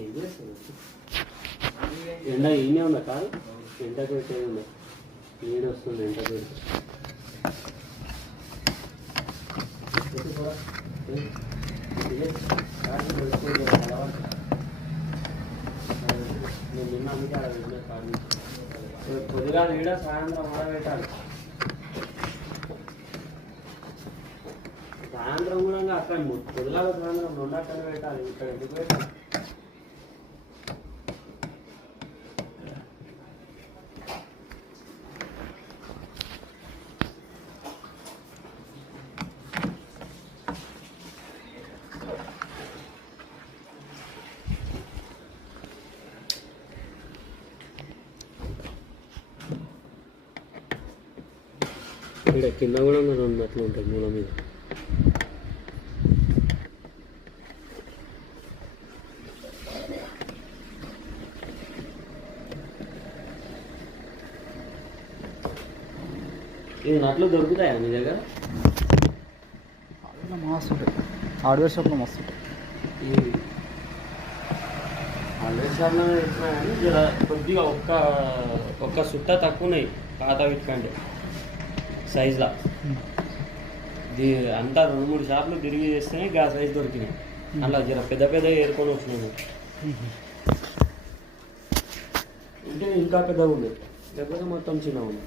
ఏం చేస్తుంది ఎండ ఈయనే ఉందా కాదు ఎండకు పెట్టేది ఉందా నీడు వస్తుంది ఎండకు పెట్టి నేను నిన్న అందుకే అలా పెట్టిన కాదు కొద్దిగా నీడ సాయంత్రం అలా పెట్టాలి సాయంత్రం కూడా అక్కడ పొద్దుగాల సాయంత్రం రెండు అక్కడ పెట్టాలి ఇక్కడ ఎందుకు పెట్టాలి ఇక్కడ కింద కూడా రెండు అట్లా ఉంటుంది మూల మీద ఇది నట్లు దొరుకుతాయా మీ దగ్గర మస్తు ఉంటాయి హార్డ్వేర్ షాప్లో మస్తు ఉంటాయి ఈ హార్డ్వేర్ షాప్లో తెచ్చినా కానీ జర కొద్దిగా ఒక్క సుట్ట తక్కువ ఉన్నాయి పాత వీటికంటే సైజులా అంతా 2-3 షాపులు తిరిగి చేస్తేనే గా సైజు దొరికినాయి అలా జర పెద్ద పెద్ద ఏరుకొని వచ్చినాయి అంటే ఇంకా పెద్దగా ఉన్నాయి లేకపోతే మొత్తం చిన్నగా ఉన్నాయి